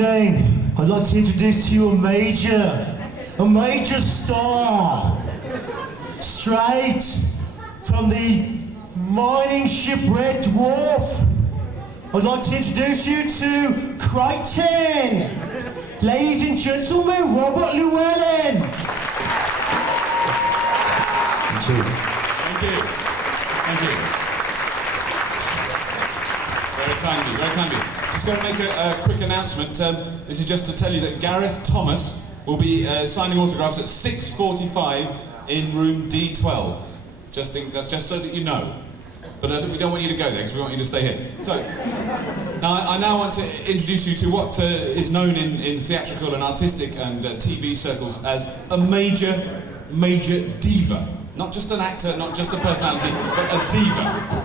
evening, I'd like to introduce to you a major star, straight from the mining ship Red Dwarf. I'd like to introduce you to Kristine. Ladies and gentlemen, Robrt Llwellyn. Thank you. Thank you. Very kindly, very kindly. Just going to make a quick announcement. This is just to tell you that Gareth Thomas will be signing autographs at 6:45 in room D12. That's just so that you know. But we don't want you to go there because we want you to stay here. So, now I want to introduce you to what is known in theatrical and artistic and TV circles as a major diva. Not just an actor, not just a personality, but a diva.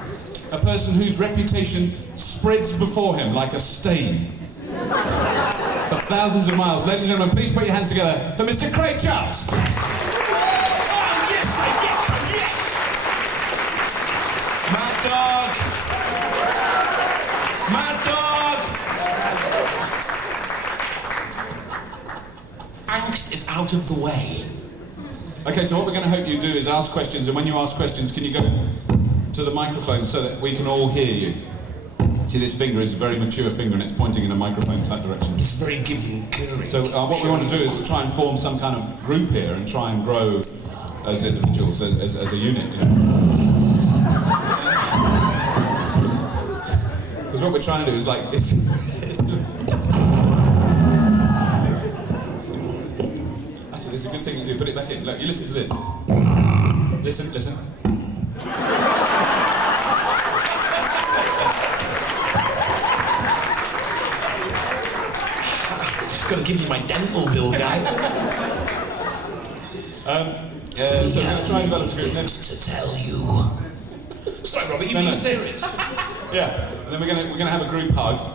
A person whose reputation spreads before him like a stain. For thousands of miles. Ladies and gentlemen, please put your hands together for Mr. Craig Charles. Oh, yes, yes! Mad dog! Angst is out of the way. Okay, so what we're going to hope you do is ask questions, and when you ask questions, can you go to the microphone so that we can all hear you? See, this finger is a very mature finger and it's pointing in a microphone-type direction. It's very giving, caring. So what we want to do is try and form some kind of group here and try and grow as individuals, as a unit, you know? Because what we're trying to do is like, it's It's a good thing that you put it back in. Look, you listen to this. Listen. I've got to give you my dental bill, guy. So we're going to try and develop a group things to tell you. Sorry, Robert, you being serious? Yeah, and then we're going to have a group hug.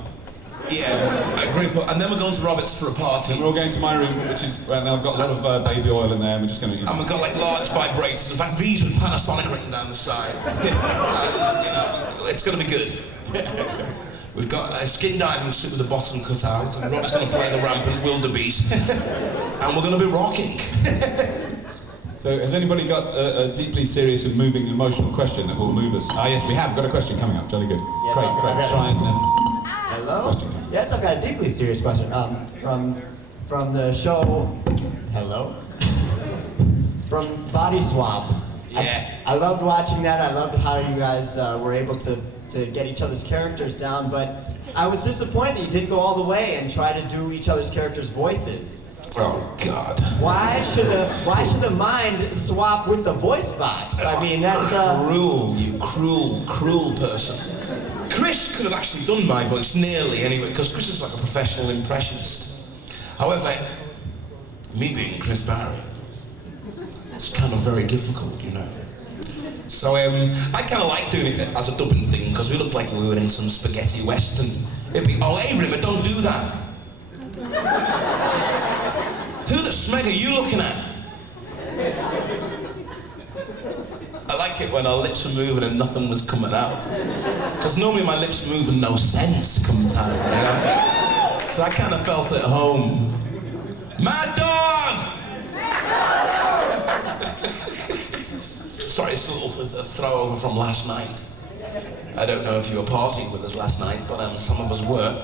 Yeah, a group, and then we're going to Robert's for a party. And we're all going to my room, which is, well, I've got a lot of baby oil in there, and we're just going to... And we've got like large vibrators. In fact, these with Panasonic written down the side. It's going to be good. We've got a skin diving suit with the bottom cut out, and Robert's going to play the rampant wildebeest. And we're going to be rocking. So, has anybody got a deeply serious and moving emotional question that will move us? Ah, yes, we have got a question coming up. Jolly good. Yes, Craig, try and... Hello? Question. Yes, I've got a deeply serious question. From the show... Hello? From Body Swap. Yeah. I loved watching that. I loved how you guys were able to get each other's characters down, but I was disappointed you didn't go all the way and try to do each other's characters' voices. Oh, God. Why should the mind swap with the voice box? I mean, that's Cruel, you cruel person. Chris could have actually done my voice, nearly anyway, because Chris is like a professional impressionist. However, me being Chris Barry, it's kind of very difficult, you know. So I kind of like doing it as a dubbing thing, because we looked like we were in some spaghetti western. It'd be, oh, hey, Rimmer, don't do that. Who the smeg are you looking at? I like it when our lips are moving and nothing was coming out. Because normally my lips move and no sense comes out, you know? So I kind of felt at home. Mad dog! Sorry, it's a little throw over from last night. I don't know if you were partying with us last night, but some of us were.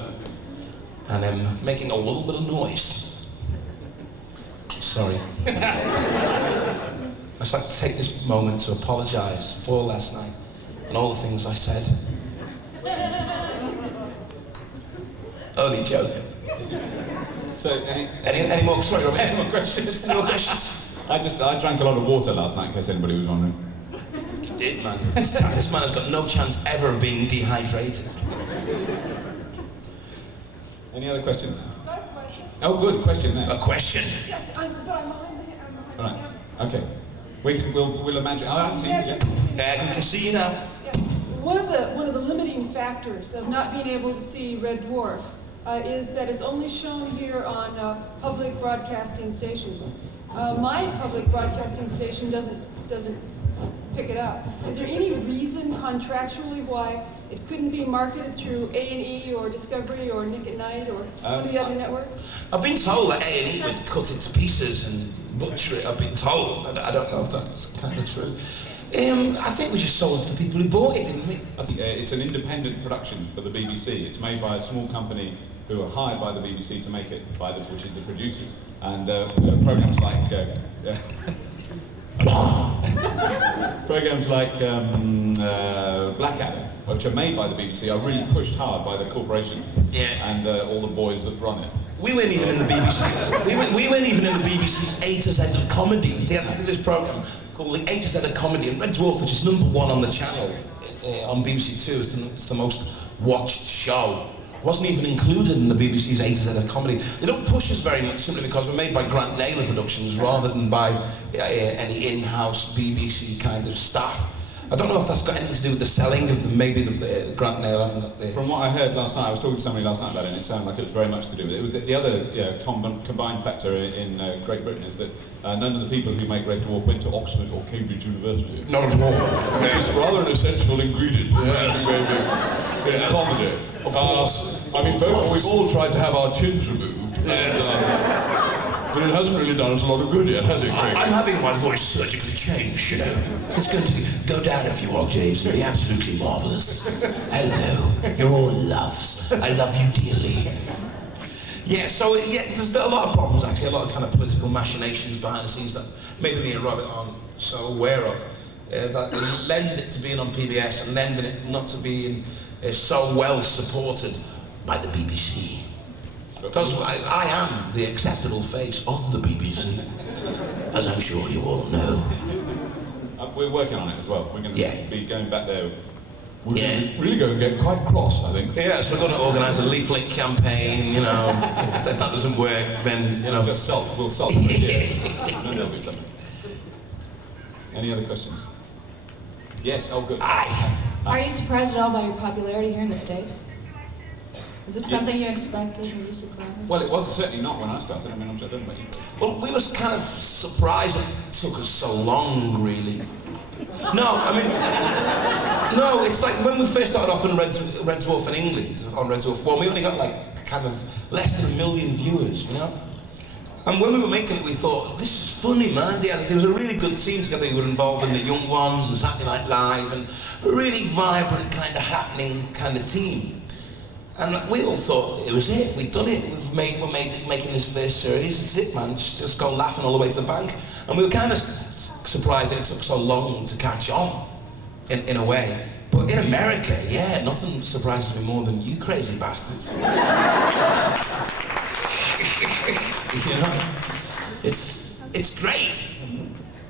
And I'm making a little bit of noise. Sorry. I'd like to take this moment to apologise for last night and all the things I said. Only joking. So, any more? Sorry, Robert. Any more questions? No questions. I drank a lot of water last night, in case anybody was wondering. He did, man. This man has got no chance ever of being dehydrated. Any other questions? Oh, good question there. A question? Yes, I'm behind the All right. Okay. We'll imagine. Oh, I haven't seen it yet. We can see you now. One of the limiting factors of not being able to see Red Dwarf is that it's only shown here on public broadcasting stations. My public broadcasting station doesn't pick it up. Is there any reason contractually why it couldn't be marketed through A&E or Discovery or Nick at Night or one of the other networks? I've been told that A&E would cut it to pieces and butcher it. I've been told. I don't know if that's kind of true. I think we just sold it to the people who bought it, didn't we? I think it's an independent production for the BBC. It's made by a small company who are hired by the BBC to make it, which is the producers. And programs like programs like Blackadder, which are made by the BBC, are really pushed hard by the corporation and all the boys that run it. We weren't even in the BBC. We weren't even in the BBC's A to Z of comedy. They had this program called the A to Z of Comedy, and Red Dwarf, which is #1 on the channel on BBC Two, it's the most watched show. Wasn't even included in the BBC's A to Z of Comedy. They don't push us very much simply because we're made by Grant Naylor Productions rather than by any in-house BBC kind of staff. I don't know if that's got anything to do with the selling of the Grant Naylor. From what I heard last night, I was talking to somebody last night about it, and it sounded like it was very much to do with it. It was the other combined factor in Great Britain is that none of the people who make Red Dwarf went to Oxford or Cambridge University. Not at all. It's rather an essential ingredient in comedy. Of course. I mean, we've all tried to have our chins removed, but it hasn't really done us a lot of good yet, has it, Craig? I'm having my voice surgically changed, you know. It's going to go down a few octaves and be absolutely marvellous. Hello, you're all loves. I love you dearly. Yeah, so there's a lot of problems actually, a lot of kind of political machinations behind the scenes that maybe me and Robert aren't so aware of. That lend it to being on PBS and lending it not to being so well supported by the BBC. Because I am the acceptable face of the BBC, as I'm sure you all know. We're working on it as well. We're going to be going back there. We're really going to get quite cross, I think. Yes, we're going to organise a leaflet campaign, you know. If that doesn't work, then, you know. We'll salt it. There'll be something. Any other questions? Yes, oh good. Are you surprised at all by your popularity here in the States? Is it something you expected? Were you surprised? Well, it wasn't certainly not when I started. I mean, I'm sure I don't know about you. Well, we was kind of surprised it took us so long, really. No, it's like when we first started off in Red Dwarf in England, on Red Dwarf 1, we only got like kind of less than 1 million viewers, you know? And when we were making it, we thought, this is funny, man. There was a really good team together. We were involved in the Young Ones and Saturday Night Live, and a really vibrant, kind of happening kind of team. And we all thought it was it. We'd done it. We're making this first series. It's it, man. Just go laughing all the way to the bank. And we were kind of surprised that it took so long to catch on, in a way. But in America, nothing surprises me more than you crazy bastards. You know, it's great,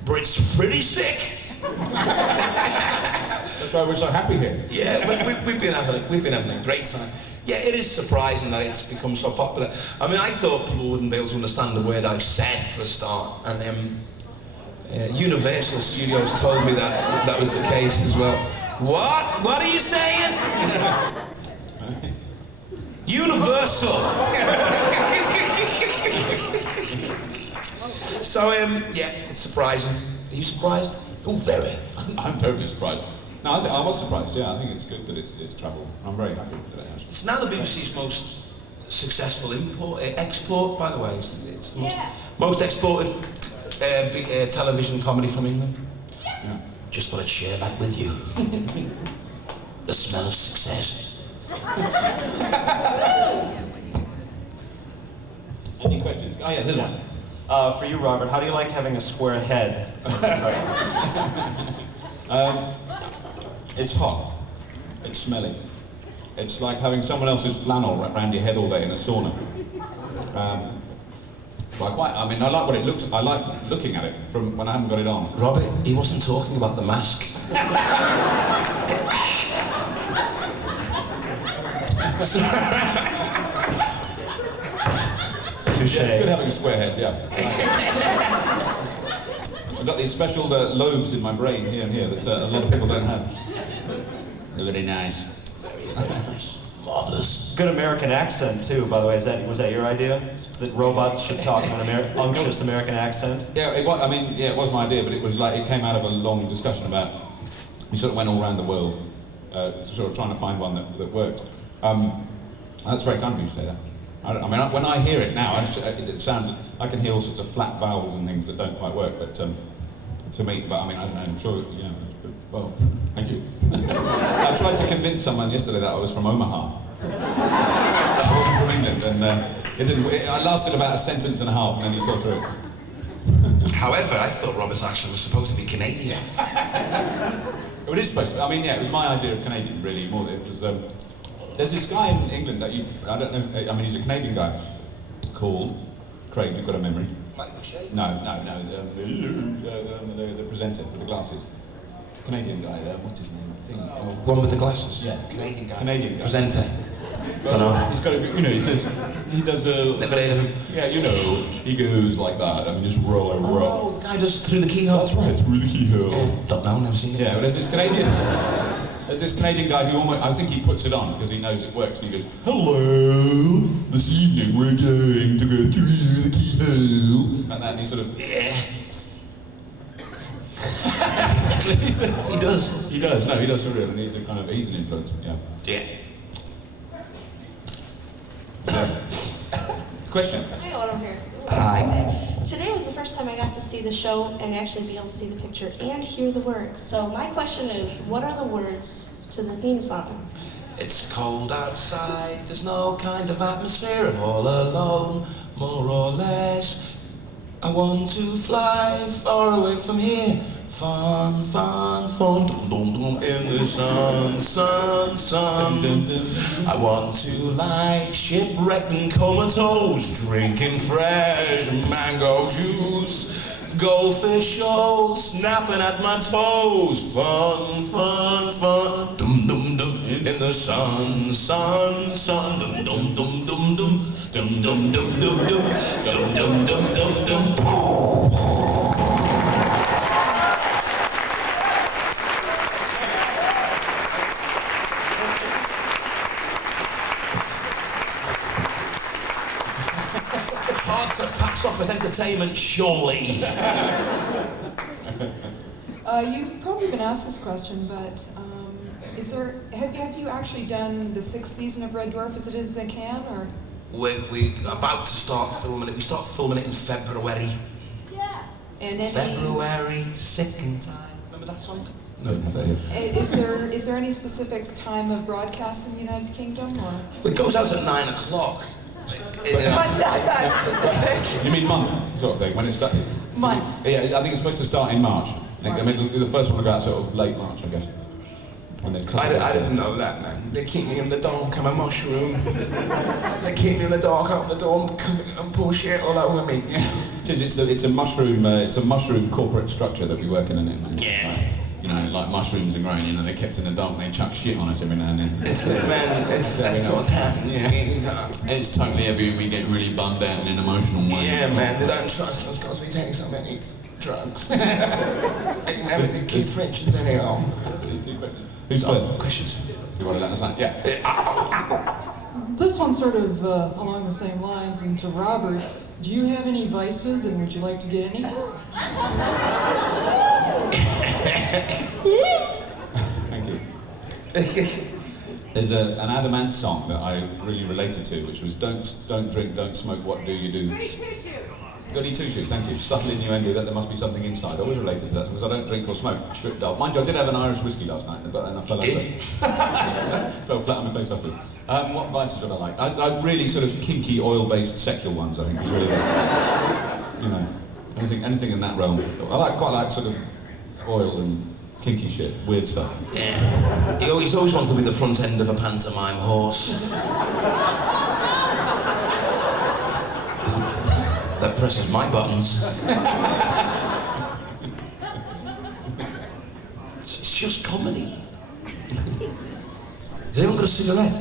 but it's pretty sick. That's why we're so happy here. Yeah, we've been having a great time. Yeah, it is surprising that it's become so popular. I mean, I thought people wouldn't be able to understand the word I said for a start, and Universal Studios told me that was the case as well. What? What are you saying? Universal. So, it's surprising. Are you surprised? Oh, very. I'm totally surprised. No, I was surprised, I think it's good that it's travelled. I'm very happy with it, actually. It's now the BBC's most successful export, by the way. It's the most exported television comedy from England. Yeah. Just thought I'd share that with you. The smell of success. Any questions? Oh yeah, there's one. For you, Robert, how do you like having a square head? It's hot. It's smelly. It's like having someone else's flannel wrapped around your head all day in a sauna. But I like what it looks. I like looking at it from when I haven't got it on. Robert, he wasn't talking about the mask. Touche. Yeah, it's good having a square head, I've got these special lobes in my brain here and here that a lot of people don't have. They're very nice. Very nice. Marvellous. Good American accent, too, by the way. Was that your idea? That robots should talk in an unctuous American accent? Yeah, it was my idea, but it was like, it came out of a long discussion about, we sort of went all around the world sort of trying to find one that worked. That's very kind of you to say that. I mean, when I hear it now, it sounds, I can hear all sorts of flat vowels and things that don't quite work, but to me, but I mean, I don't know, I'm sure, you know, well, thank you. I tried to convince someone yesterday that I was from Omaha. I wasn't from England, and I lasted about a sentence and a half, and then he saw through it. However, I thought Robert's accent was supposed to be Canadian. Well, it is supposed to be. I mean, yeah, it was my idea of Canadian, really, more. It was, there's this guy in England that I don't know, I mean, he's a Canadian guy called, Craig, you've got a memory? No, the presenter with the glasses. Canadian guy, what's his name? One with the glasses? Yeah. Canadian guy. Canadian guy. Presenter. Well, he's got a, you know, he says, he does a... Never heard of him. Yeah, you know, he goes like that, I mean, just roll. Oh, the guy does Through the Keyhole. That's right, Through the Keyhole. Don't know, never seen it. Yeah, but there's this Canadian guy who almost, I think he puts it on because he knows it works, and he goes, "Hello, this evening we're going to go through the keyhole," and that, and he sort of, Yeah. he does. No, he does for real, and he's a kind of, he's an influence. Yeah. Yeah. Question. Hi, Autumn here. Hi. Today was the first time I got to see the show and actually be able to see the picture and hear the words. So my question is, what are the words to the theme song? It's cold outside, there's no kind of atmosphere, I'm all alone, more or less. I want to fly far away from here. Fun, fun, fun, dum dum dum in the sun, sun, sun. Dum, dum, dum. I want to lie shipwrecked and comatose, drinking fresh mango juice. Goldfish shoals snapping at my toes. Fun, fun, fun, dum dum dum in the sun, sun, sun. Dum dum dum dum dum, dum dum dum dum dum, dum dum dum dum dum. Hard to pass off as entertainment, surely. You've probably been asked this question, but have you actually done the 6th season of Red Dwarf as it is in the can, or? We're about to start filming it. We start filming it in February. Yeah. And any, February, sick and tired. Remember that song? No, is there any specific time of broadcast in the United Kingdom, or? Well, it goes out at 9 o'clock. You mean month, sort of thing, when it starts? Month. Yeah, I think it's supposed to start in March. I mean, the first one will go out sort of late March, I guess. I didn't know that, man. They keep me in the dark, I'm a mushroom. They keep me in the dark, out the door, and pull shit all over me. It's a mushroom corporate structure that we work in, isn't it? Yeah. Like, you know, like mushrooms are growing, you know, they're kept in the dark and they chuck shit on us every now and then. That's what's happening. Yeah. It's totally heavy and we get really bummed out in an emotional way. Yeah, man, they don't trust us because we take so many drugs. They can never see keep friendships anyhow. Who's first? Questions? You want to let us know? Yeah. This one's sort of along the same lines, and to Robert, do you have any vices, and would you like to get any? Thank you. There's an Adamant song that I really related to, which was don't drink, don't smoke, what do you do? Goody two shoes, thank you. Subtle innuendo that there must be something inside. I always related to that because I don't drink or smoke. Bit dull. Mind you, I did have an Irish whiskey last night, but then I fell over. Fell flat on my face afterwards. What vices would I like? I really sort of kinky, oil-based sexual ones, I think, is really, you know, anything in that realm. I quite like sort of oil and kinky shit, weird stuff. Yeah. He always wants to be the front end of a pantomime horse. That presses my buttons. It's just comedy. Has anyone got a cigarette?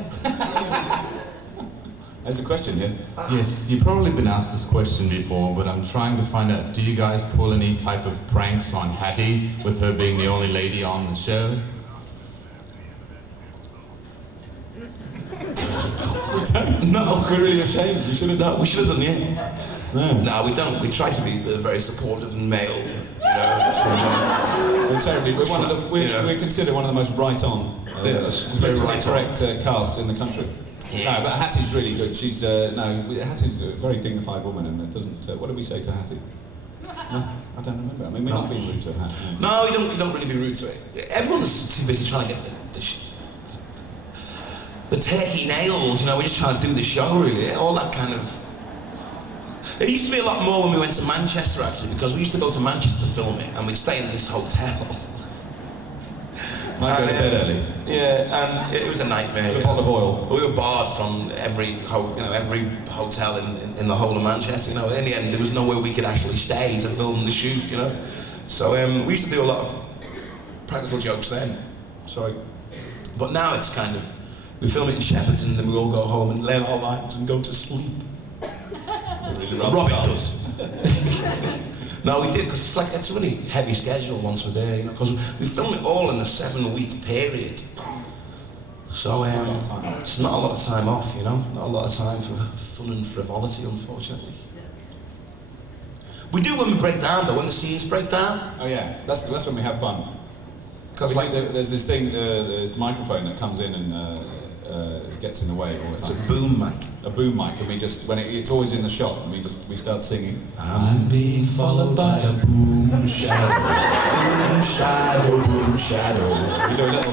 There's a question here. Yes, you've probably been asked this question before, but I'm trying to find out, do you guys pull any type of pranks on Hattie, with her being the only lady on the show? No, We're really ashamed. We should have done. we should have done, yeah. No, we don't. We try to be very supportive and male, you know. We're terribly. We're considered one of the most right-on Yeah, that's very very right. correct cast in the country. Yeah. No, but Hattie's really good. She's Hattie's a very dignified woman, and it doesn't. What do we say to Hattie? No, I don't remember. I mean, we're not being rude to her. No, you don't really be rude to it. Everyone's too busy trying to get the turkey nailed. You know, we're just trying to do the show, really. All that kind of. It used to be a lot more when we went to Manchester, actually, because we used to go to Manchester to film it, and we'd stay in this hotel. Might go to bed early. Yeah, and it was a nightmare. With a bottle of oil. We were barred from every hotel in the whole of Manchester. You know, in the end, there was nowhere we could actually stay to film the shoot. You know, so we used to do a lot of practical jokes then. Sorry, but now it's kind of we film it in Shepperton, and then we all go home and learn our lines and go to sleep. Really Robrt does. No, we did, because it's a really heavy schedule once we're there, you know, because we film it all in a 7-week period. So it's not a lot of time off, you know, not a lot of time for fun and frivolity, unfortunately. We do when we break down, though, when the scenes break down. Oh yeah, that's when we have fun. Because there's this thing, there's a microphone that comes in and gets in the way all the time. It's a boom mic. A boom mic, and we just it's always in the shot, and we start singing. I'm being followed by a boom shadow, boom shadow, boom shadow. We do a little.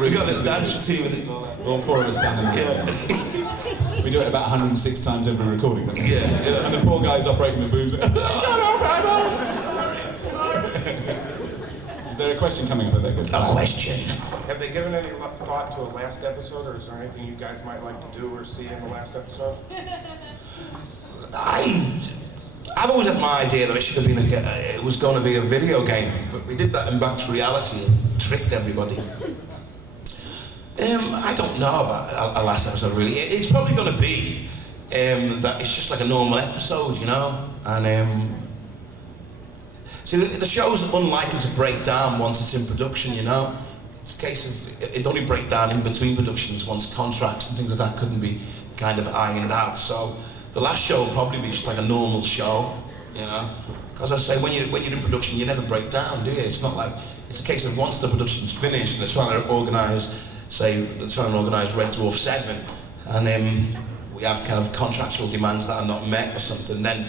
We got a little dance routine with it. All four of us standing there. We do it about 106 times every recording. Don't we? Yeah. And the poor guy's operating the booms. Sorry. Is there a question coming up? A question. Have they given any thought to a last episode, or is there anything you guys might like to do or see in the last episode? I've always had my idea that it should have been it was going to be a video game, but we did that in back to reality and tricked everybody. I don't know about a last episode really. It's probably going to be that it's just like a normal episode, you know, and. See, the show's unlikely to break down once it's in production, you know? It's a case of, it'd only break down in between productions once contracts and things like that couldn't be kind of ironed out. So the last show will probably be just like a normal show, you know? Because I say, when you're in production, you never break down, do you? It's not like, it's a case of once the production's finished and they're trying to organise, Red Dwarf 7, and we have kind of contractual demands that are not met or something, then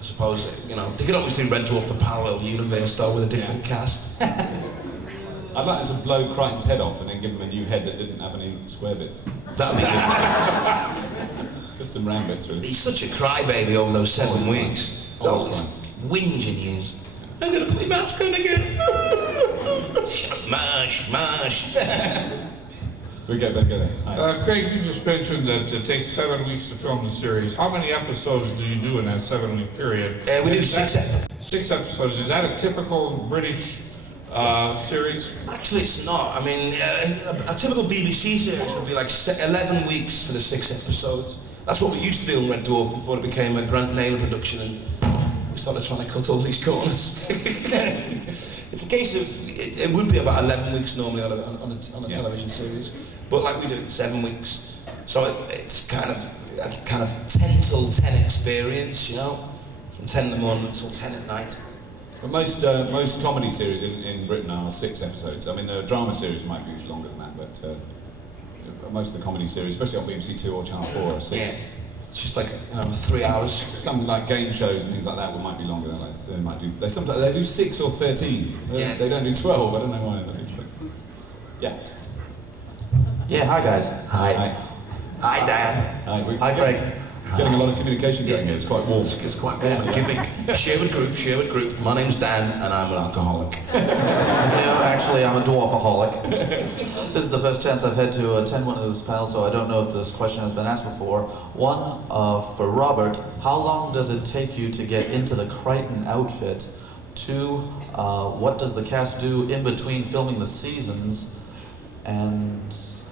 I suppose, you know, they could always do Red Dwarf the parallel universe, though, with a different cast. I'd like them to blow Crichton's head off and then give him a new head that didn't have any square bits. That'd be good. Just some round bits, really. He's such a crybaby over those 7 weeks. Always whinging he is. I'm gonna put my mask on again. Shut up, Marsh. We get back there. Craig, you just mentioned that it takes 7 weeks to film the series. How many episodes do you do in that 7-week period? We do 6 episodes. 6 episodes. Is that a typical British series? Actually, it's not. I mean, a typical BBC series would be like 11 weeks for the 6 episodes. That's what we used to do in Red Dwarf before it became a Grant Naylor production, and we started trying to cut all these corners. It's a case of, it would be about 11 weeks normally on a television series, but like we do, 7 weeks. So it's kind of a 10 till 10 experience, you know, from 10 in the morning until 10 at night. But most comedy series in Britain are 6 episodes. I mean, the drama series might be longer than that, but most of the comedy series, especially on BBC 2 or Channel 4, are 6. Yeah. It's just like 3 hours. Some like game shows and things like that might be longer than that. They might do. Sometimes they do 6 or 13. Yeah. They don't do 12. I don't know why. That is, but yeah. Yeah. Hi guys. Hi. Hi Dan. Hi Craig. Getting a lot of communication going here. It's quite warm. It's quite warm. Sherwood Group. My name's Dan, and I'm an alcoholic. No, actually, I'm a dwarfaholic. This is the first chance I've had to attend one of those panels, so I don't know if this question has been asked before. One, for Robrt, how long does it take you to get into the Crichton outfit? 2, what does the cast do in between filming the seasons? And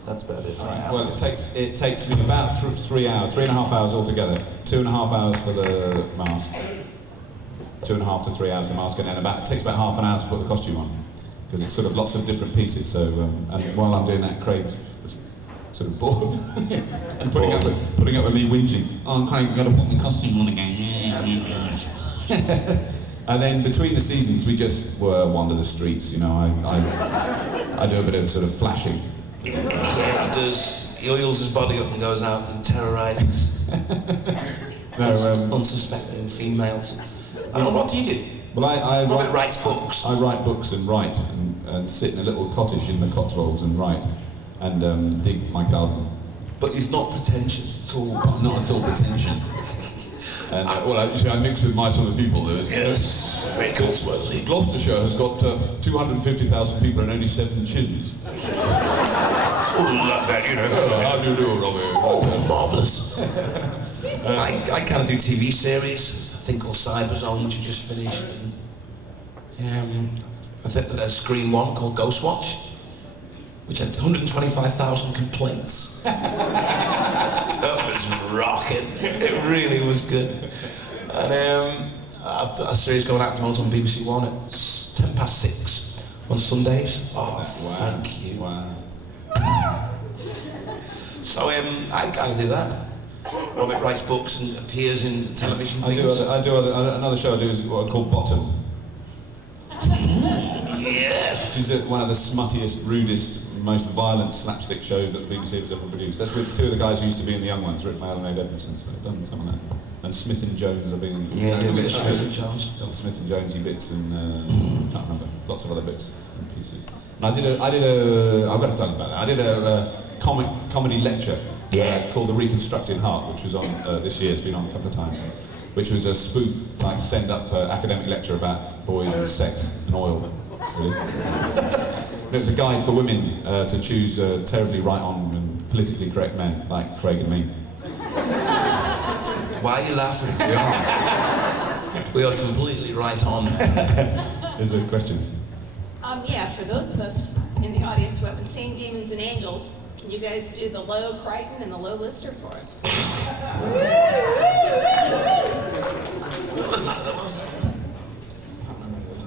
that's about it right now. Well, it takes me about 3 hours, 3.5 hours altogether. 2.5 hours for the mask. 2.5 to 3 hours for the mask, and then it takes about half an hour to put the costume on, because it's sort of lots of different pieces. So, and while I'm doing that, Craig's sort of bored and putting up with me whinging. Oh, Craig, I've got to put my costume on again. And then between the seasons, we just wander the streets. You know, I do a bit of sort of flashing. Yeah, he does. He oils his body up and goes out and terrorises unsuspecting females. And what do you do? Well, Robert writes books. I write books and write, and sit in a little cottage in the Cotswolds and write, and dig my garden. But he's not pretentious at all. Not at all pretentious. And, well, actually, I mix with my sort of people. Yes, very Cotswoldsy. Gloucestershire has got 250,000 people and only 7 chins. Oh, love that, you know. How do you do, Robbie? Oh, marvellous. I kind of do TV series, a thing called Cyberzone, which we just finished. And, I think that there's Screen One called Ghostwatch, which had 125,000 complaints. That was rocking. It really was good. And I've got a series going out tomorrow on BBC One at 6:10 on Sundays. Oh, wow. Thank you. Wow. So I kind of do that. Robert writes books and appears in television things. Another show I do is what I call Bottom. Yes. Which is one of the smuttiest, rudest, most violent slapstick shows that the BBC has ever produced. That's with 2 of the guys who used to be in The Young Ones, Rick Mail and Ed Edmondson, so they've done some of that. And Smith and Jones have been in a bit of Smith and Jones. Little Smith and Jonesy bits and can't remember, lots of other bits and pieces. And I've got to tell you about that. I did a comedy lecture called The Reconstructed Heart, which was on this year, it's been on a couple of times, which was a spoof, like send-up academic lecture about boys and sex and oil, really. It was a guide for women to choose terribly right-on and politically correct men, like Craig and me. Why are you laughing? We are completely right on. There's a question. Yeah, for those of us in the audience who haven't seen Demons and Angels, can you guys do the low Crichton and the low Lister for us? What was that?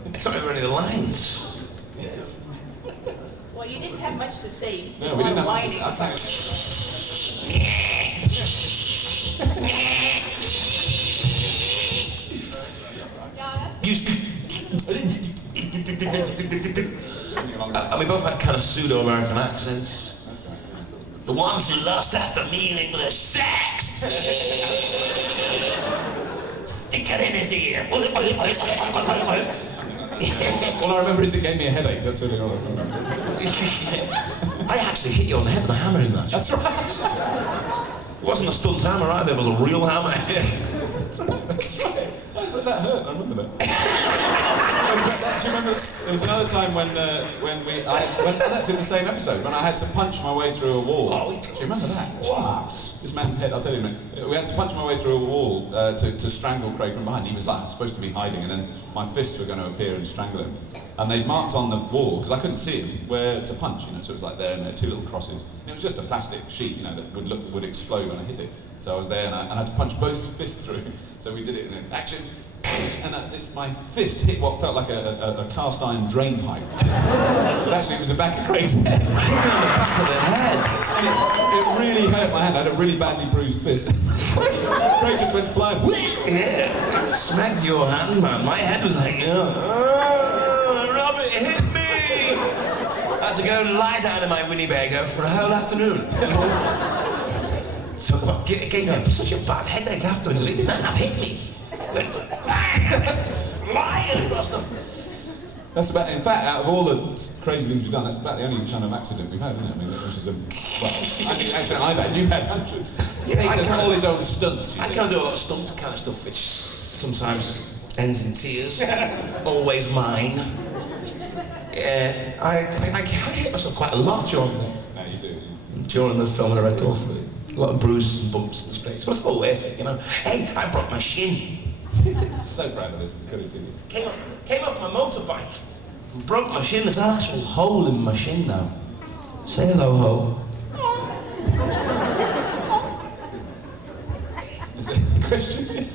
I can't remember any of the lines. Yes. Well, you didn't have much to say. You just did No, a we lot didn't of have much to whining. And we both had kind of pseudo-American accents. That's right. The ones who lust after mean English sex. Stick it in his ear. All I remember is it gave me a headache, that's really all I remember. I actually hit you on the head with a hammer in that. That's right. It wasn't a stunt hammer either, it was a real hammer. That's right. But that hurt, I remember that. Do you remember, there was another time when that's in the same episode, when I had to punch my way through a wall. Oh, do you remember that? Jesus. This man's head, I'll tell you in a minute. We had to punch my way through a wall to strangle Craig from behind. He was like supposed to be hiding, and then my fists were going to appear and strangle him. And they marked on the wall, because I couldn't see him, where to punch, you know, so it was like there and there, 2 little crosses. And it was just a plastic sheet, you know, that would explode when I hit it. So I was there and I had to punch both fists through. So we did it in action. And my fist hit what felt like a cast iron drain pipe. But actually it was the back of Craig's head. On the back of the head. And it really hurt my hand. I had a really badly bruised fist. Craig just went flying. Yeah, it smacked your hand, man. My head was like, Robert hit me! I had to go and lie down in my Winnebago for a whole afternoon. So it gave me such a bad headache afterwards. He didn't have hit me. Went flying across them. That's about, in fact, out of all the crazy things we've done, that's about the only kind of accident we've had, isn't it? I mean, which is I think accident I've had, you've had hundreds. Yeah, he does all his own stunts. I kind of do a lot of stunt kind of stuff, which sometimes ends in tears. Always mine. Yeah, I hit myself quite a lot during the film that I read Dwarf. A lot of bruises and bumps and sprays. But it's all worth it, you know. Hey, I broke my shin. So proud of this. Could have seen this. Came off my motorbike. Broke my shin. There's an actual hole in my shin now. Say hello, ho. Is it a question?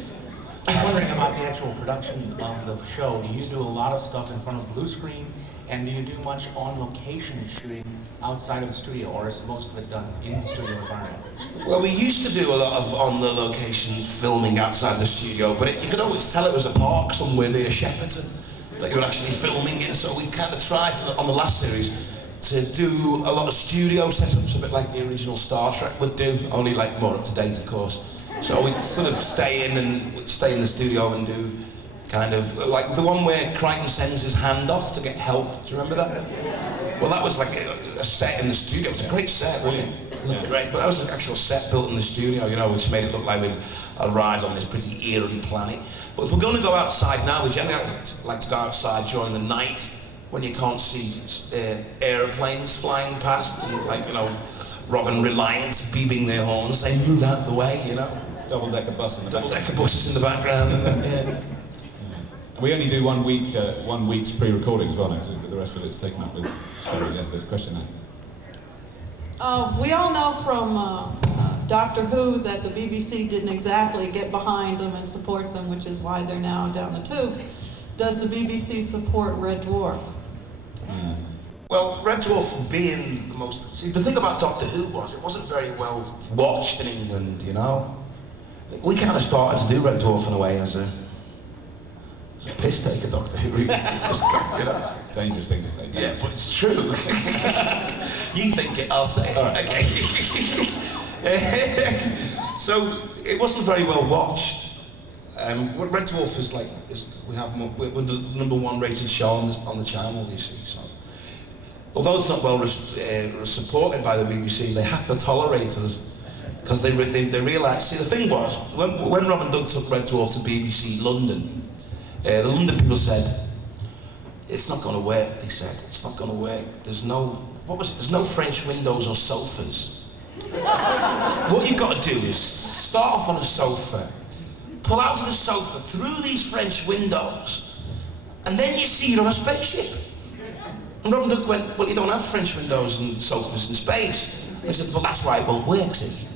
I'm wondering about the actual production of the show. Do you do a lot of stuff in front of blue screen? And do you do much on-location shooting outside of the studio, or is most of it done in the studio environment? Well, we used to do a lot of on-the-location filming outside the studio, but you could always tell it was a park somewhere near Shepperton that you were actually filming in. So we kind of tried on the last series to do a lot of studio setups, a bit like the original Star Trek would do, only like more up to date, of course. So we'd sort of stay in the studio and do kind of like the one where Crichton sends his hand off to get help. Do you remember that? Well, that was like a set in the studio. It was a great set, brilliant. Looked great, but that was an actual set built in the studio, you know, which made it look like we'd arrived on this pretty eerie planet. But if we're going to go outside now, we generally like to go outside during the night when you can't see airplanes flying past, and, like, you know, Robin Reliant beeping their horns. They move out the way, you know. Double-decker bus in the background. Double-decker buses in the background. And we only do 1 week's pre-recording as well, actually, but the rest of it's taken up with. Sorry, yes, there's a question now. We all know from Doctor Who that the BBC didn't exactly get behind them and support them, which is why they're now down the tubes. Does the BBC support Red Dwarf? Well, Red Dwarf being the most... See, the thing about Doctor Who was it wasn't very well watched in England, you know? We kind of started to do Red Dwarf in a way as a piss taker, Doctor Who, really. Just, you know. Dangerous thing to say. Yeah, but it's true. You think it, I'll say it. All right. Okay. So it wasn't very well watched. What Red Dwarf is like we're the #1 rated show on the channel, you see. So although it's not well supported by the BBC, they have to tolerate us because they realise. See, the thing was when Rob and Doug took Red Dwarf to BBC London. The London people said, it's not going to work, they said. It's not going to work. There's no French windows or sofas. What you've got to do is start off on a sofa, pull out of the sofa through these French windows, and then you see you're on a spaceship. And Rob and Doug went, well, you don't have French windows and sofas in space. And I said, well, that's why it won't work, see.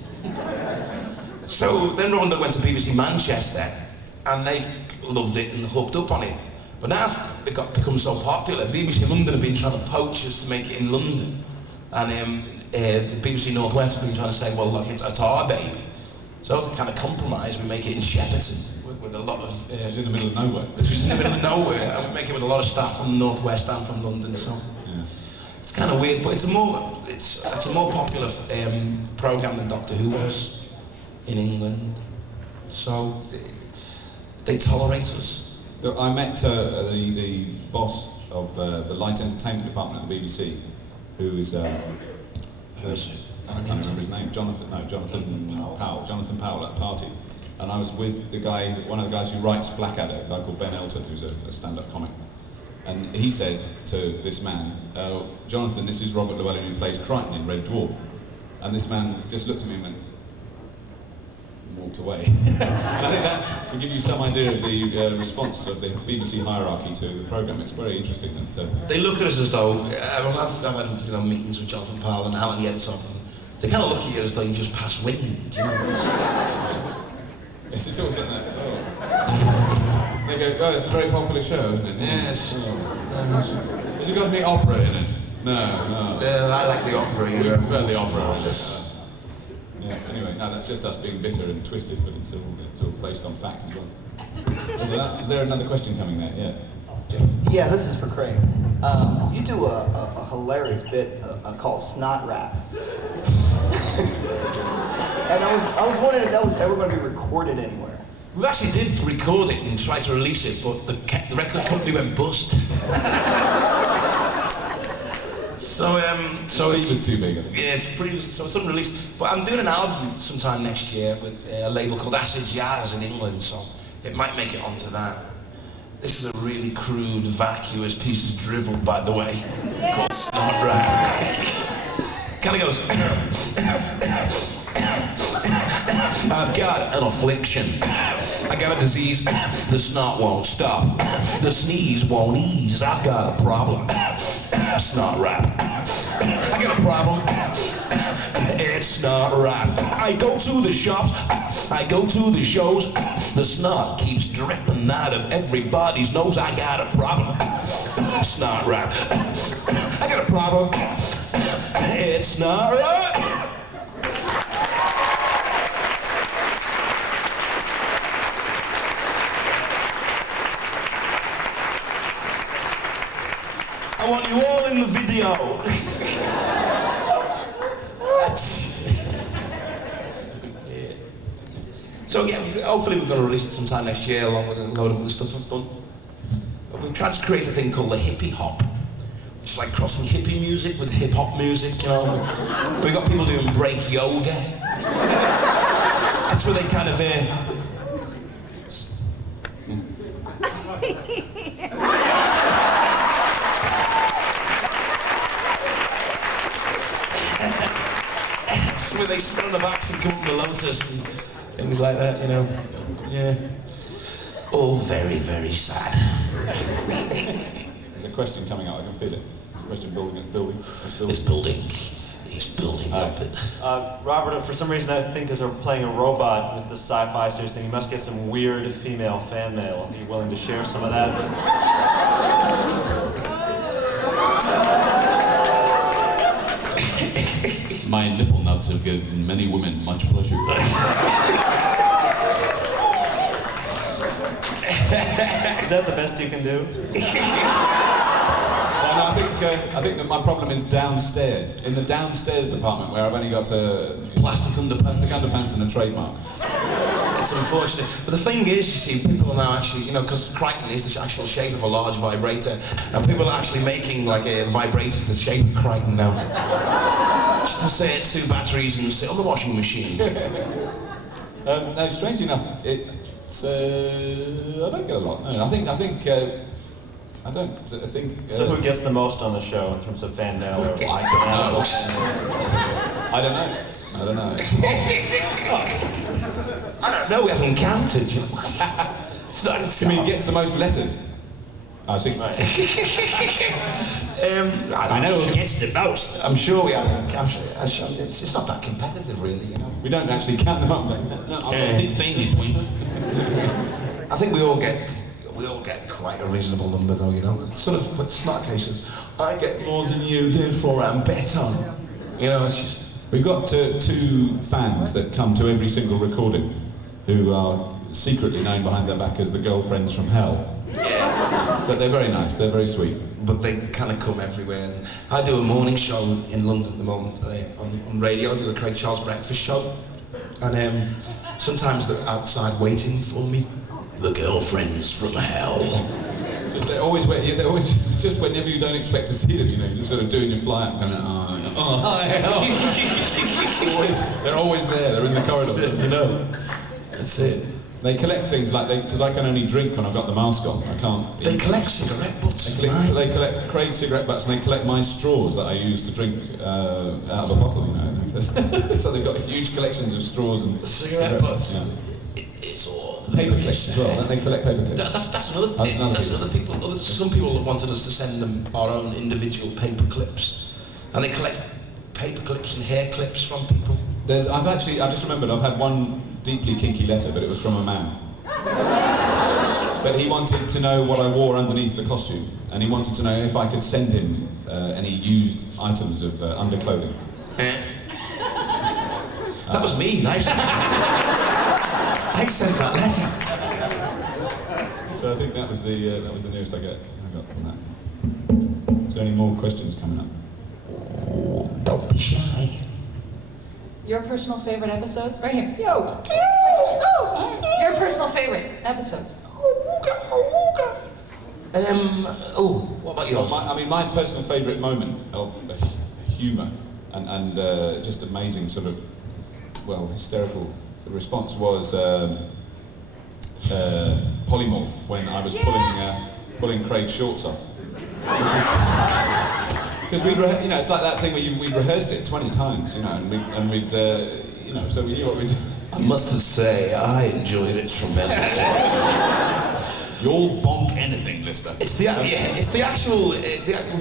So then Rob and Doug went to BBC Manchester, and they loved it and hooked up on it. But now it become so popular, BBC London have been trying to poach us to make it in London. And the BBC North West have been trying to say, well, look, it's our baby. So as a kind of compromise, we make it in Shepperton with a lot of... it's in the middle of nowhere. It's in the middle of nowhere. And we make it with a lot of staff from the North West and from London. So yeah. It's kind of weird, but it's a more popular programme than Doctor Who was in England. So they tolerate us. I met the boss of the light entertainment department at the BBC, who is I can't remember his name. Jonathan Powell at a party, and I was with one of the guys who writes Blackadder, a guy called Ben Elton, who's a stand-up comic, and he said to this man, Jonathan, this is Robert Llwellyn who plays Crichton in Red Dwarf, and this man just looked at me and went, walked away. And I think that will give you some idea of the response of the BBC hierarchy to the programme. It's very interesting that... They look at us as though... I've had meetings with Jonathan Powell and Alan Yentop, and they kind of look at you as though you just pass wind, you know? It's always like that. Oh. They go, oh, it's a very popular show, isn't it? Yes. Oh. Has it got any opera in it? No. Yeah, I like the opera. We prefer the opera. Yeah, anyway, no, that's just us being bitter and twisted, but it's all based on fact as well. Is there another question coming there? Yeah. Yeah, this is for Craig. You do a hilarious bit called Snot Rap. And I was wondering if that was ever going to be recorded anywhere. We actually did record it and try to release it, but the record company went bust. So it's just too big. Yeah, so it's unreleased. But I'm doing an album sometime next year with a label called Acid Jazz in England, so it might make it onto that. This is a really crude, vacuous piece of drivel, by the way, called Snot Rap. Kind of goes. I've got an affliction. I got a disease. The snot won't stop. The sneeze won't ease. I've got a problem. Snot Rap. I got a problem. It's Snot Rap. I go to the shops. I go to the shows. The snot keeps dripping out of everybody's nose. I got a problem. Snot Rap. I got a problem. It's Snot Rap. I want you all in the video. So yeah, hopefully we're going to release it sometime next year along with a load of other stuff I've done. We've tried to create a thing called the hippie hop. It's like crossing hippie music with hip hop music, you know. We've got people doing break yoga. That's where they kind of where they spin on the backs and come up the lotus and things like that, you know. Yeah. All very, very sad. There's a question coming out, I can feel it. There's a question building. It's building. It's building up. Robrt, for some reason I think as we're playing a robot with this sci-fi series thing, you must get some weird female fan mail. Are you willing to share some of that? My nipple nuts have given many women much pleasure. Is that the best you can do? Well, no, I think that my problem is downstairs. In the downstairs department where I've only got plastic underpants and a trademark. It's unfortunate. But the thing is, you see, people are now actually, you know, because Crichton is the actual shape of a large vibrator, and people are actually making like a vibrator the shape of Crichton now. Just to say it 2 batteries and sit on the washing machine. No, strangely enough, it's I don't get a lot. No, I think. So who gets the most on the show in terms of fan mail? Or I don't know. I don't know. We haven't counted. You know. It's not. You mean gets the most letters? I think. I know who gets the most. I'm sure we haven't. It's not that competitive, really. You know. We don't actually count them up. I've got 16 this week. I think we all get quite a reasonable number, though. You know. It's sort of, but it's not a case of I get more than you, therefore I'm better. You know, it's just. We've got 2 fans that come to every single recording, who are secretly known behind their back as the girlfriends from hell. Yeah. But they're very nice, they're very sweet. But they kind of come everywhere. And I do a morning show in London at the moment on radio. I do the Craig Charles Breakfast Show. And sometimes they're outside waiting for me. The girlfriends from hell. They're always just whenever you don't expect to see them, you know, you're just sort of doing your fly up, kind of, hi. They're always there, they're in the corridors, you know. That's it. They collect things like because I can only drink when I've got the mask on. I can't. They collect cigarette butts. They collect Craig's cigarette butts, and they collect my straws that I use to drink out of a bottle. You know, so they've got huge collections of straws and cigarette butts. Yeah. It's all paper clips as well. Don't they collect paper clips? That's another people. Some people wanted us to send them our own individual paper clips, and they collect paper clips and hair clips from people. I just remembered I've had one deeply kinky letter, but it was from a man. But he wanted to know what I wore underneath the costume, and he wanted to know if I could send him any used items of underclothing. That was me. I sent that letter. So I think that was the nearest I got from that. Is there any more questions coming up? Oh, don't be shy. Your personal favorite episodes? Right here. Yo! Oh! Your personal favorite episodes? What about yours? My personal favourite moment of humour and just amazing sort of, hysterical response was Polymorph, when I was pulling Craig's shorts off. Because it's like that thing where we'd rehearsed it 20 times, you know, and we'd you know, so we knew what we'd do. I must say, I enjoyed it tremendously. You'll bonk anything, Lister. It's the actual.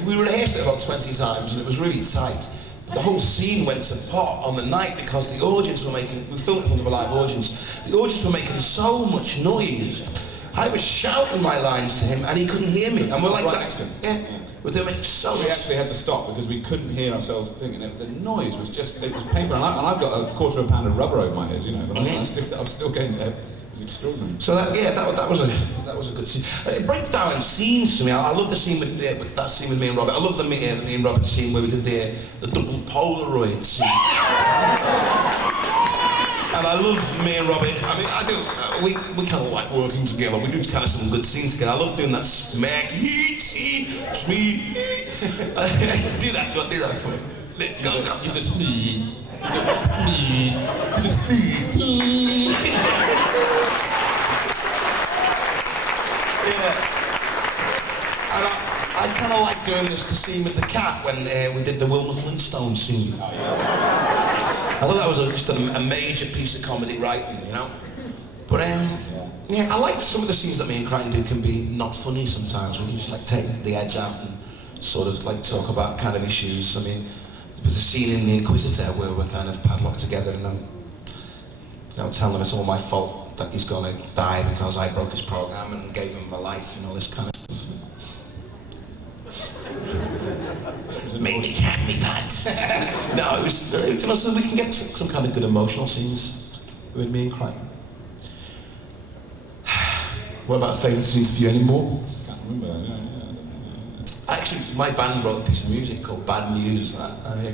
We rehearsed it about 20 times, and it was really tight. But the whole scene went to pot on the night because the audience were making. We filmed in front of a live audience. The audience were making so much noise. I was shouting my lines to him, and he couldn't hear me. And we're like, right next to him. Yeah. We're doing so much. We actually had to stop because we couldn't hear ourselves thinking. The noise was just, it was painful. And I've got a quarter of a pound of rubber over my ears, you know, but I'm still getting there. It was extraordinary. So that was a good scene. It breaks down in scenes for me. I love the scene with that scene with me and Robert. I love the me and Robert scene where we did the double Polaroid scene. And I love me and Robert. I mean, I do. We kind of like working together. We do kind of some good scenes together. I love doing that smack, sweet. Do that. Go do that for me. Go. He's a speed. He's a speed. He's a speed. Yeah. And I kind of like doing the scene with the cat when we did the Wilma Flintstone scene. Oh, yeah. I thought that was just a major piece of comedy writing, you know? But, yeah, I like some of the scenes that me and Crichton do can be not funny sometimes. We can just, like, take the edge out and sort of, like, talk about kind of issues. I mean, there was a scene in The Inquisitor where we're kind of padlocked together and I'm, you know, telling him it's all my fault that he's gonna die because I broke his program and gave him my life and all this kind of stuff. Make me cat me pants. No, it was, you know, so we can get some kind of good emotional scenes with me and Crichton. What about favourite scenes for you anymore? Can't remember. Actually, my band wrote a piece of music called Bad News.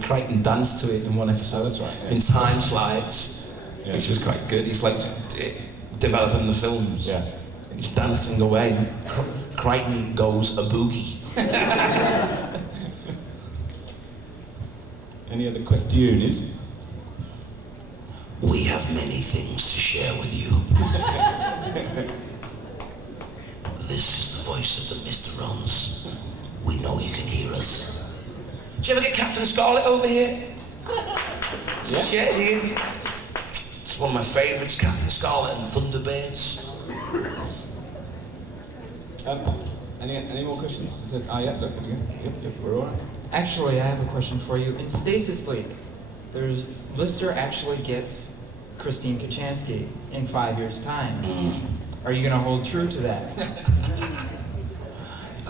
Crichton danced to it in one episode. Oh, that's right. Yeah. In Time Slides, which was quite good. He's like developing the films. Yeah. And he's dancing away. And Crichton goes a boogie. Any other questions? We have many things to share with you. This is the voice of the Mr. Runs. We know you can hear us. Did you ever get Captain Scarlet over here? Yeah. It's one of my favourites, Captain Scarlet and Thunderbirds. Any more questions? Yeah, look, there we go. Yep, we're all right. Actually, I have a question for you. In Stasis League, Lister actually gets Kristine Kochanski in 5 years' time. Are you going to hold true to that?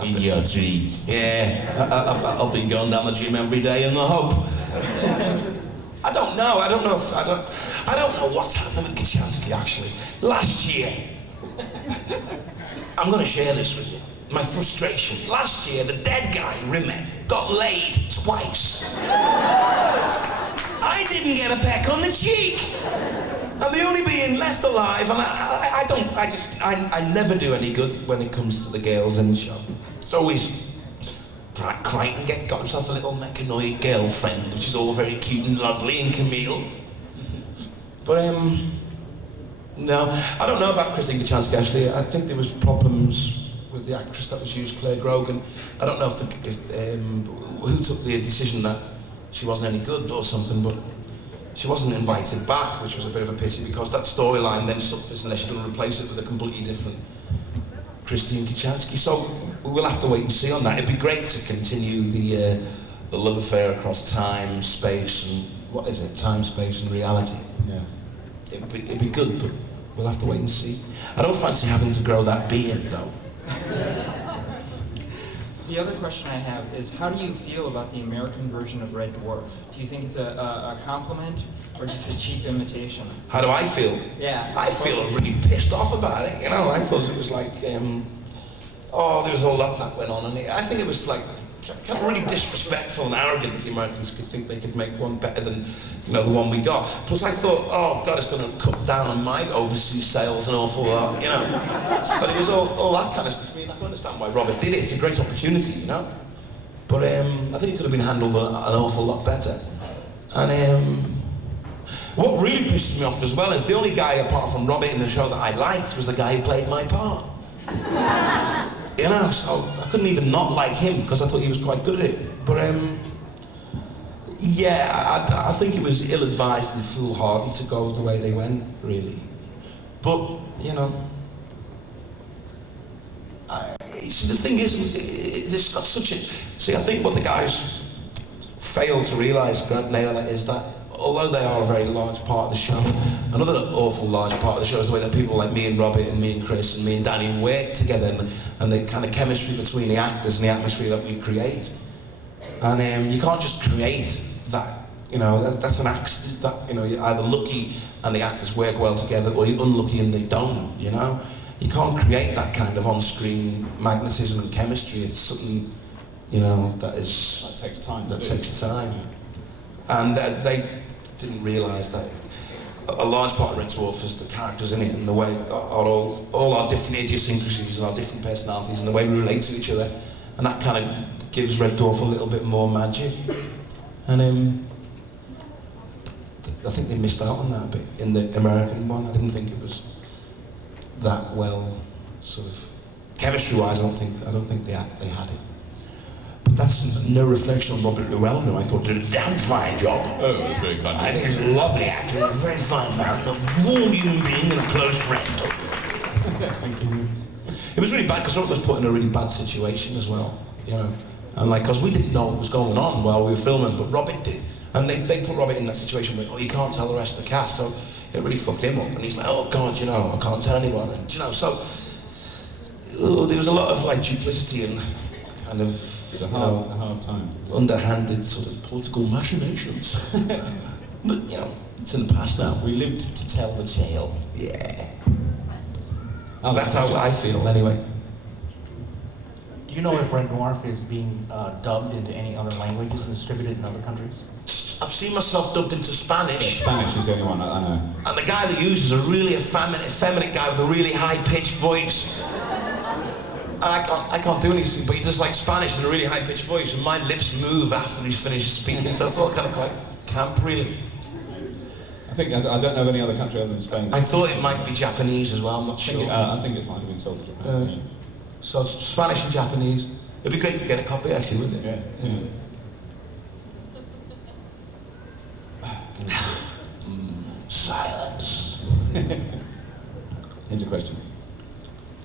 In your dreams. Yeah, I've been going down the gym every day in the hope. I don't know what's happening with Kochanski actually. Last year, I'm going to share this with you. My frustration. Last year, the dead guy, Rimmer, got laid twice. I didn't get a peck on the cheek. I'm the only being left alive, and I never do any good when it comes to the girls in the show. It's always Crichton got himself a little mechanoid girlfriend, which is all very cute and lovely, and Camille. But no, I don't know about Kristine Kochanski actually. I think there was problems with the actress that was used, Claire Grogan. I don't know who took the decision that she wasn't any good or something, but she wasn't invited back, which was a bit of a pity because that storyline then suffers unless you're going to replace it with a completely different Kristine Kochanski. So we'll have to wait and see on that. It'd be great to continue the love affair across time, space, and what is it? Time, space, and reality. Yeah. It'd be good, but we'll have to wait and see. I don't fancy having to grow that beard though. The other question I have is, how do you feel about the American version of Red Dwarf? Do you think it's a compliment or just a cheap imitation? How do I feel? Yeah. I feel really pissed off about it, you know. I thought it was like, there was a lot that went on, and I think it was like kind of really disrespectful and arrogant that the Americans could think they could make one better than, you know, the one we got. Plus I thought, oh God, it's going to cut down on my overseas sales an awful lot, you know. But it was all that kind of stuff. I mean, I can understand why Robert did it. It's a great opportunity, you know. But I think it could have been handled an awful lot better. And what really pisses me off as well is the only guy apart from Robert in the show that I liked was the guy who played my part. You know, so I couldn't even not like him because I thought he was quite good at it. But Yeah, I think it was ill-advised and foolhardy to go the way they went, really. But, you know, see, the thing is, it's got such a... See, I think what the guys fail to realise, Grant nailed it, is that although they are a very large part of the show, another awful large part of the show is the way that people like me and Robert and me and Chris and me and Danny work together, and the kind of chemistry between the actors and the atmosphere that we create. And you can't just create that, you know, that's an accident, that, you know, you're either lucky and the actors work well together, or you're unlucky and they don't, you know? You can't create that kind of on-screen magnetism and chemistry. It's something, you know, that takes time. That takes time. And they didn't realise that a large part of Red Dwarf is the characters in it, and the way all our different idiosyncrasies and our different personalities and the way we relate to each other, and that kind of gives Red Dwarf a little bit more magic. And I think they missed out on that a bit in the American one. I didn't think it was that well, sort of chemistry-wise. I don't think they had it. But that's no reflection on Robrt Llwellyn, who I thought did a damn fine job. Oh, that's very kind. I think he's a lovely actor, a very fine man, a warm human being, and a close friend. Thank you. It was really bad because Robert was put in a really bad situation as well, you know. And like, because we didn't know what was going on while we were filming, but Robert did. And they put Robert in that situation where, oh, you can't tell the rest of the cast, so it really fucked him up. And he's like, oh God, you know, I can't tell anyone. And, you know, so there was a lot of like duplicity and kind of, a hard time. Underhanded sort of political machinations. But, you know, it's in the past now. We lived to tell the tale. Yeah. Oh, that's how I feel, anyway. Do you know if Red Dwarf is being dubbed into any other languages and distributed in other countries? I've seen myself dubbed into Spanish. Yeah, Spanish is the only one I know. And the guy that uses a really effeminate guy with a really high-pitched voice. And I can't do anything, but he does like Spanish in a really high-pitched voice, and my lips move after he finishes speaking, so it's all kind of quite camp, really. I don't know of any other country other than Spain. I thought it might be Japanese as well, I'm not sure. I think it might have been sold to Japan. Yeah. So it's Spanish and Japanese. It'd be great to get a copy, actually, wouldn't it? Yeah. Silence. Here's a question.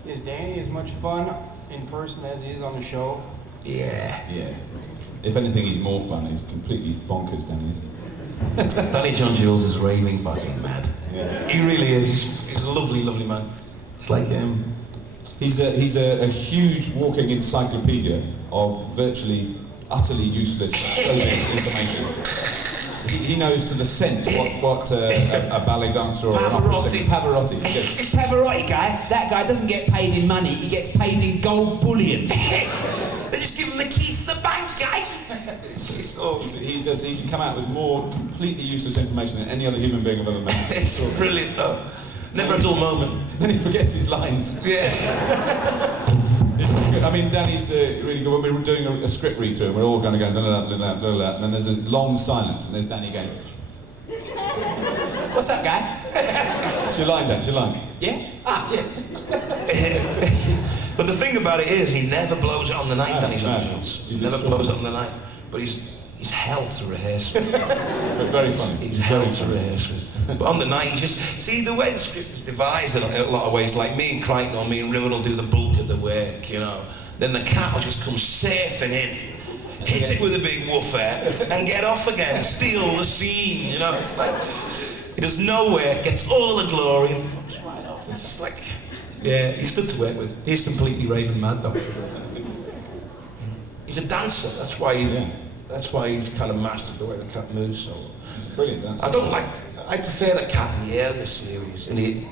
Is Danny as much fun in person as he is on the show? Yeah. Yeah. If anything, he's more fun. He's completely bonkers, Danny, isn't he? Danny John Jules is raving fucking mad. Yeah. He really is. He's a lovely, lovely man. It's like He's a huge walking encyclopedia of virtually, utterly useless showbiz information. He knows to the cent what a ballet dancer or an opera singer... Pavarotti. Pavarotti guy, that guy doesn't get paid in money, he gets paid in gold bullion. They just give him the keys to the bank, guy. He can come out with more completely useless information than any other human being I've ever met. It's brilliant, though. Never a dull moment. Then he forgets his lines. Yeah. I mean, Danny's really good. When we were doing a script read-through, we're all going to go, and then there's a long silence, and there's Danny going, What's up, guy? It's your line, Dan, it's your line. Yeah? Ah, yeah. But the thing about it is, he never blows it on the night, Danny Jones. He never blows it on the night. But he's hell to rehearse with. But very funny. He's hell to rehearse with. But on the night, he just... See, the way the script is devised in a lot of ways, like me and Crichton or me and Rimmer will do the bulk of the work, you know. Then the cat will just come surfing in, hit it with a big woofer, and get off again, steal the scene, you know. It's like... He does no work, gets all the glory, and comes right off. It's just like... Yeah, he's good to work with. He's completely raving mad, though. He's a dancer, that's why he's kind of mastered the way the cat moves, so... He's a brilliant dancer. I prefer the cat in the earlier series. The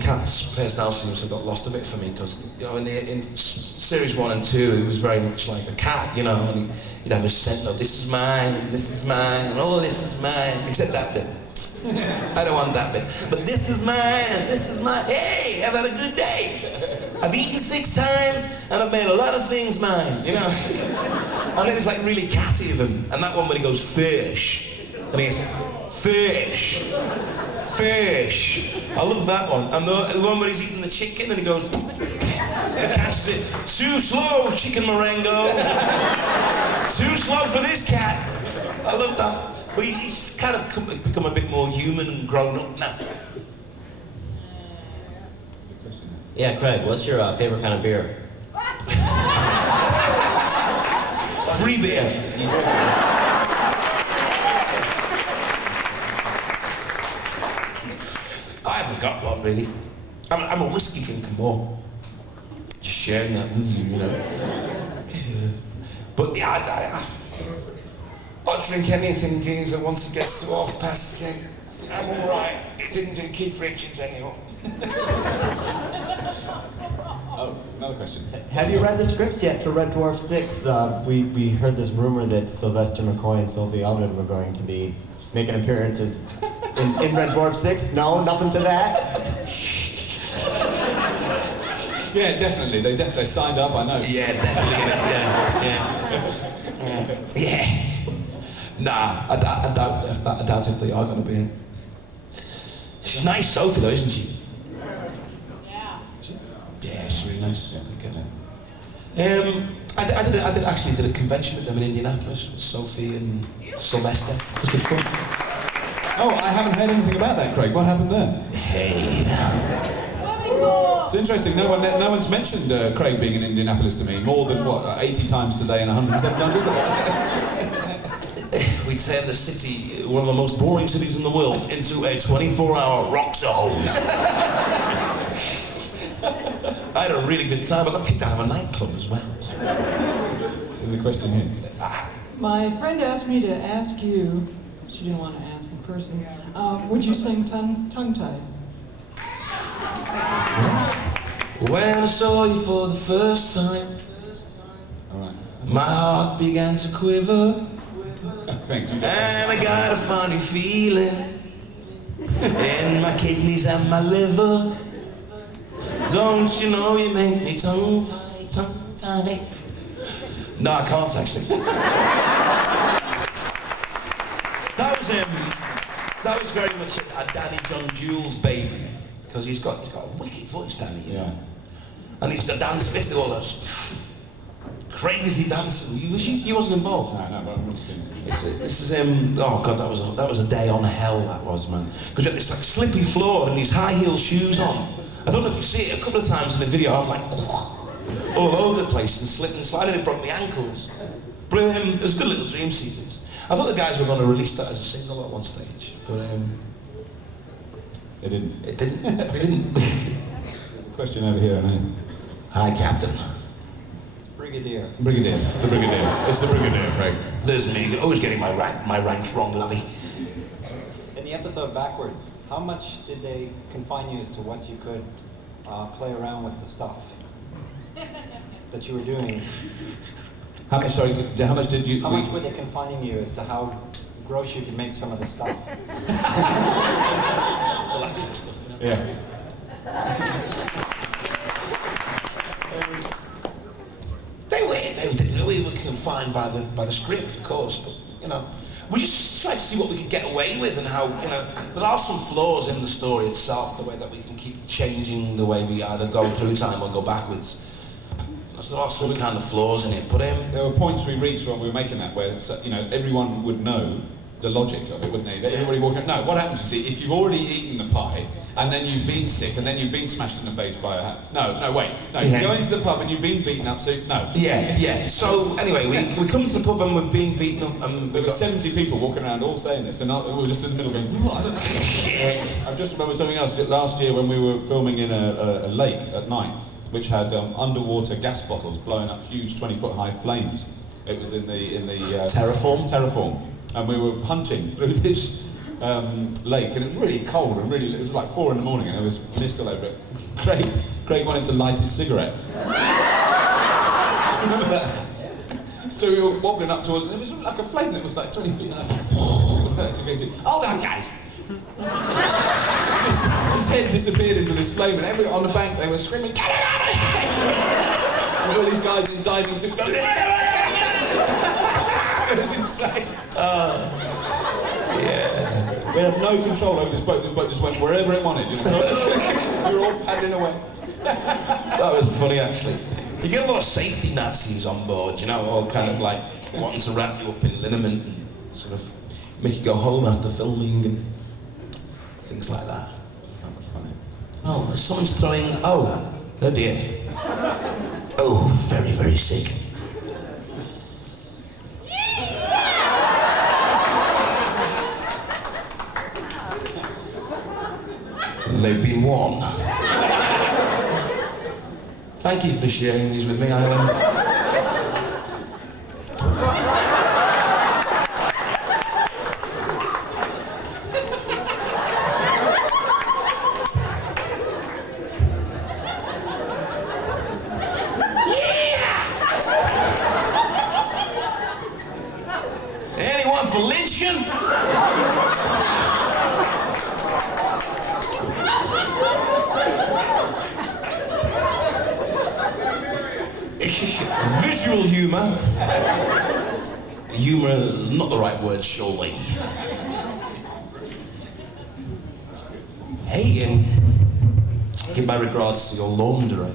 cat's personality seems to have got lost a bit for me because, you know, in series 1 and 2, it was very much like a cat, you know, and he'd have a scent, no, this is mine, and this is mine, and all this is mine, except that bit. I don't want that bit. But this is mine, and this is mine. Hey, I've had a good day. I've eaten 6 times, and I've made a lot of things mine, you know. And it was like really catty of him. And that one when he goes, fish, and he goes, fish, fish. I love that one. And the one where he's eating the chicken and he goes, and catches it. Too slow, chicken Marengo. Too slow for this cat. I love that. But he's kind of become a bit more human and grown up now. Yeah, Craig, what's your favorite kind of beer? Free beer. I haven't got one, really. I'm a whiskey drinker more. Just sharing that with you, you know. But yeah, I'll drink anything, geezer, once it gets to half past 10. I'm all right. It didn't do Keith Richards anymore. Oh, another question. Have you read the scripts yet for Red Dwarf 6? We heard this rumor that Sylvester McCoy and Sophie Elliott were going to be making appearances in Red Dwarf 6. No, nothing to that? Yeah, definitely. They signed up, I know. Yeah, definitely. Yeah. Nah, I doubt if they are going to be in it. She's nice, Sophie, though, isn't she? Yeah, she's really nice. I actually did a convention with them in Indianapolis with Sophie and Sylvester. It was good fun. Oh, I haven't heard anything about that, Craig. What happened there? Hey. It's interesting. No one's mentioned Craig being in Indianapolis to me more than, 80 times today and 107 times yesterday. We turned the city, one of the most boring cities in the world, into a 24-hour rock zone. I had a really good time. I got kicked out of a nightclub as well. There's a question here. My friend asked me to ask you, she didn't want to ask in person, would you sing tongue-tied? When I saw you for the first time, my heart began to quiver. Thanks. And I got a funny feeling in my kidneys and my liver. Don't you know you make me tongue-tied? No, I can't actually. That was very much a Danny John Jules baby, because he's got a wicked voice, Danny, you know. And he's the dance, basically all those crazy dancing. He wasn't involved. No, but I'm not seeing it. This is oh god, that was a day on hell, that was, man. Because you had this like slippy floor and these high heel shoes on. I don't know if you see it a couple of times in the video. I'm like all over the place and slipping and sliding. It broke my ankles. But it was a good little dream sequence. I thought the guys were going to release that as a single at one stage, but they didn't. It didn't. They didn't. Question over here, I know. Hi, Captain. Brigadier. Brigadier. It's the Brigadier. It's the Brigadier, Craig. There's me, always getting my ranks wrong, lovey. In the episode backwards, how much did they confine you as to what you could play around with the stuff that you were doing? How much? Sorry, how much did you? How much were they confining you as to how gross you could make some of the stuff? All that kind of stuff, you know? Yeah. We were confined by the script, of course, but you know, we just tried to see what we could get away with and how, you know, there are some flaws in the story itself, the way that we can keep changing the way we either go through time or go backwards. So there are some kind of flaws in it, but there were points we reached when we were making that where, you know, everyone would know the logic of it, wouldn't they? But everybody walking. No, what happens? You see, if you've already eaten the pie and then you've been sick and then you've been smashed in the face by a wait, you go into the pub and you've been beaten up. So no. Yeah. So anyway, we come to the pub and we're being beaten up, and there were 70 people walking around all saying this, and we were just in the middle going, "What?" I don't know. I've just remembered something else. Last year when we were filming in a lake at night, which had underwater gas bottles blowing up huge 20-foot high flames. It was in the Terraform. And we were punting through this lake, and it was really cold, and it was like 4 in the morning, and there was mist all over it. Craig wanted to light his cigarette. Remember that? So we were wobbling up towards it, and it was like a flame that was like 20 feet high. Hold on, guys! His head disappeared into this flame, and everyone on the bank, they were screaming, "Get him out of here!" With all these guys in diving suits going, it was insane. Yeah. We had no control over this boat. This boat just went wherever it wanted, you know. We were all paddling away. That was funny, actually. You get a lot of safety Nazis on board, you know, all kind of like wanting to wrap you up in liniment and sort of make you go home after filming and things like that. That was funny. Oh, someone's throwing. Oh dear. Oh, very, very sick. They've been won. Thank you for sharing these with me, Llwellyn. Anyone for lynching? Visual humour. Humour, not the right word, surely. Hey, give my regards to your launderer.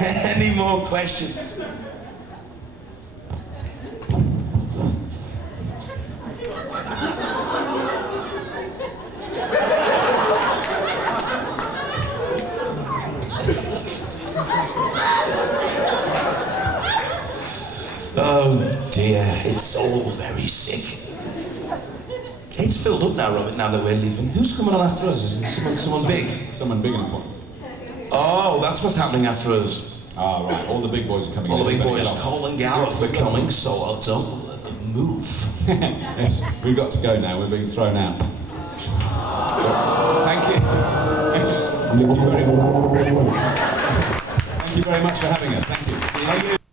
Any more questions? Oh dear, it's all very sick. It's filled up now, Robert, now that we're leaving. Who's coming on after us? Is it someone big? Someone big enough one. Oh, that's what's happening after us. Ah, right. All the big boys are coming in. All the big boys, Cole and Gareth are coming, so don't move. Yes, we've got to go now. We're being thrown out. Thank you. Thank you very much for having us. Thank you. See you.